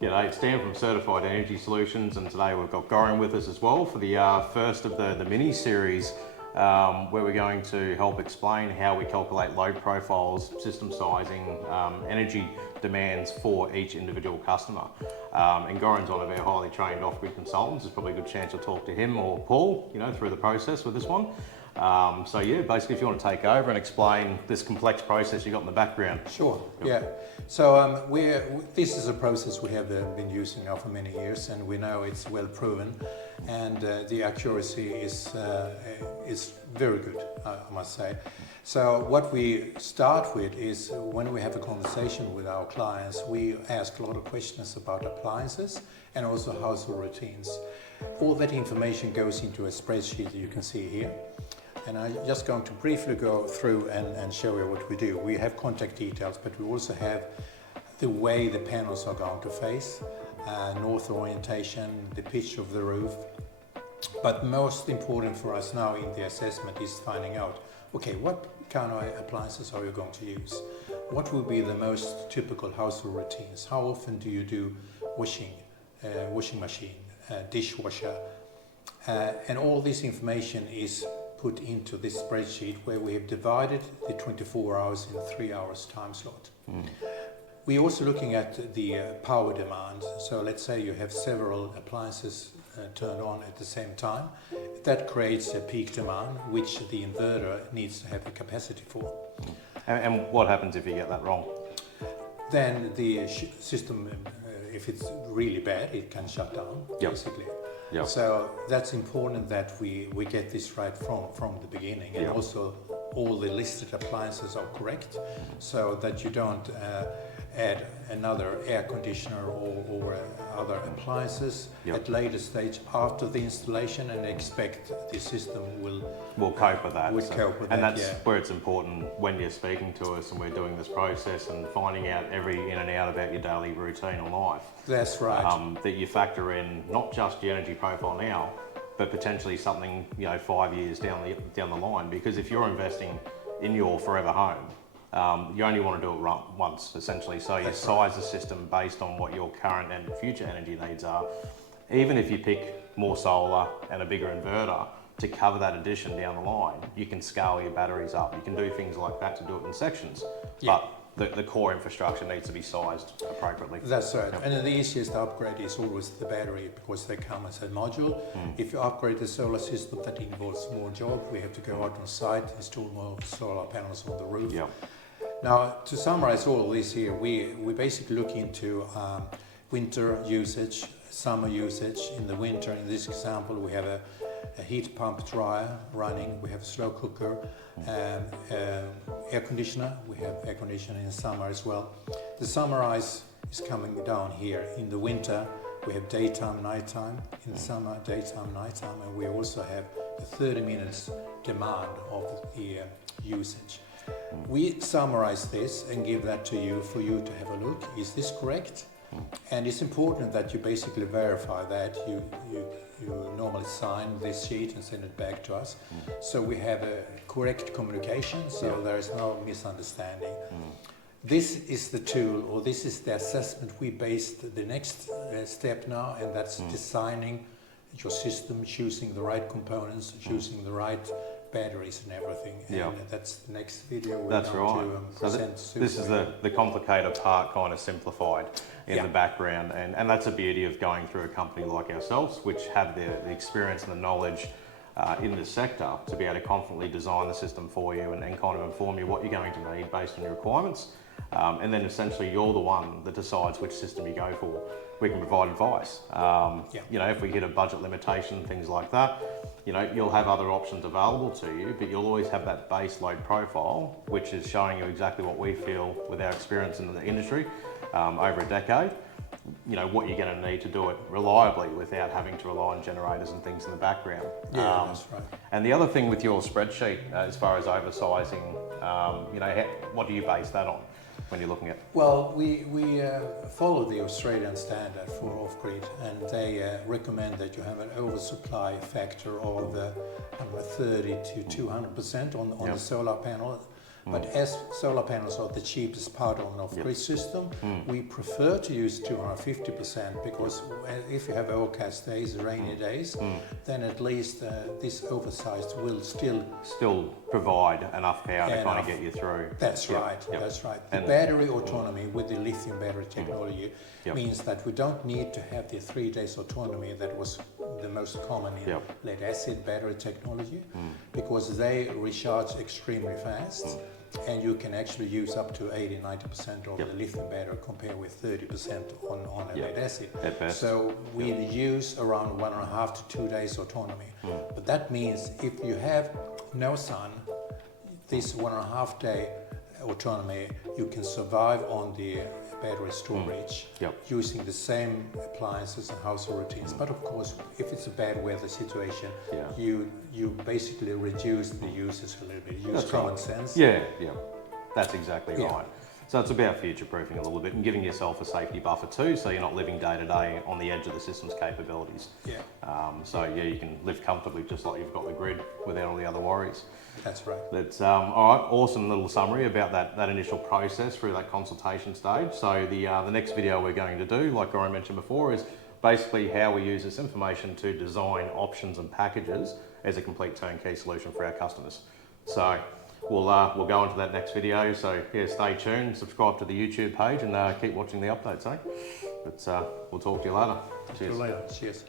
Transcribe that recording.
G'day, it's Dan from Certified Energy Solutions, and today we've got 𝐾𝐵 with us as well for the first of the mini-series where we're going to help explain how we calculate load profiles, system sizing, energy demands for each individual customer. And 𝐾𝐵's one of our highly trained off-grid consultants. There's probably a good chance you'll talk to him or Paul, through the process with this one. So yeah, basically if you want to take over and explain this complex process you got in the background. Sure, yeah. So this is a process we have been using now for many years, and we know it's well proven, and the accuracy is very good, I must say. So what we start with is when we have a conversation with our clients, we ask a lot of questions about appliances and also household routines. All that information goes into a spreadsheet that you can see here. And I'm just going to briefly go through and show you what we do. We have contact details, but we also have the way the panels are going to face, north orientation, the pitch of the roof. But most important for us now in the assessment is finding out, okay, what kind of appliances are you going to use? What will be the most typical household routines? How often do you do washing machine, dishwasher? And all this information is put into this spreadsheet where we have divided the 24 hours in 3 hours time slot. We're also looking at the power demand. So let's say you have several appliances turned on at the same time. That creates a peak demand, which the inverter needs to have the capacity for. And what happens if you get that wrong? Then the system, if it's really bad, it can shut down, basically. Yep. So that's important that we get this right from the beginning, and also all the listed appliances are correct, so that you don't add another air conditioner or other appliances at later stage after the installation and expect the system will cope with that. And that's where it's important when you're speaking to us and we're doing this process and finding out every in and out about your daily routine or life. That's right. That you factor in not just your energy profile now, but potentially something 5 years down the line. Because if you're investing in your forever home, you only want to do it once, essentially. So you size the system based on what your current and future energy needs are. Even if you pick more solar and a bigger inverter to cover that addition down the line, you can scale your batteries up. You can do things like that to do it in sections. But the core infrastructure needs to be sized appropriately. That's right. And the easiest upgrade is always the battery, because they come as a module. If you upgrade the solar system, that involves more job. We have to go out on site, install more solar panels on the roof. Now, to summarize all of this here, we basically look into winter usage, summer usage. In the winter, in this example, we have a heat pump dryer running, we have a slow cooker, air conditioner. We have air conditioning in summer as well. The summer ice is coming down here. In the winter, we have daytime, nighttime. In the summer, daytime, nighttime, and we also have the 30 minutes demand of the usage. We summarize this and give that to you for you to have a look. Is this correct? And it's important that you basically verify that. You normally sign this sheet and send it back to us. So we have a correct communication, so there is no misunderstanding. This is the tool, or this is the assessment we based the next step now, and that's designing your system, choosing the right components, choosing the right batteries and everything. And that's the next video we're going to present soon. This is the complicated part kind of simplified in the background, and that's the beauty of going through a company like ourselves, which have the experience and the knowledge in this sector to be able to confidently design the system for you and kind of inform you what you're going to need based on your requirements. And then essentially you're the one that decides which system you go for. We can provide advice. If we hit a budget limitation, things like that, you'll have other options available to you, but you'll always have that base load profile, which is showing you exactly what we feel with our experience in the industry over a decade, what you're going to need to do it reliably without having to rely on generators and things in the background. That's right. And the other thing with your spreadsheet, as far as oversizing, what do you base that on when you're looking at? Well, we follow the Australian standard for off-grid, and they recommend that you have an oversupply factor of 30 to 200% on the solar panel. But as solar panels are the cheapest part of an off-grid system, we prefer to use 250% because if you have overcast days, rainy days, then at least this oversized will still provide enough power to kind of get you through. That's right. That's right. The battery autonomy with the lithium battery technology means that we don't need to have the 3 days autonomy that was the most common in lead acid battery technology, because they recharge extremely fast. And you can actually use up to 80-90% of the lithium battery compared with 30% on a lead acid. So we use around 1.5 to 2 days autonomy. But that means if you have no sun, this 1.5 day autonomy, you can survive on the battery storage using the same appliances and household routines. But of course, if it's a bad weather situation, you basically reduce the usage a little bit. Use common sense. That's exactly right. So it's about future-proofing a little bit and giving yourself a safety buffer too, so you're not living day to day on the edge of the system's capabilities. So you can live comfortably just like you've got the grid without all the other worries. That's right. That's all right. Awesome little summary about that initial process through that consultation stage. So the next video we're going to do, like I mentioned before, is basically how we use this information to design options and packages as a complete turnkey solution for our customers. So we'll go into that next video. So stay tuned, subscribe to the YouTube page, and keep watching the updates. But we'll talk to you later. Cheers. Cheers.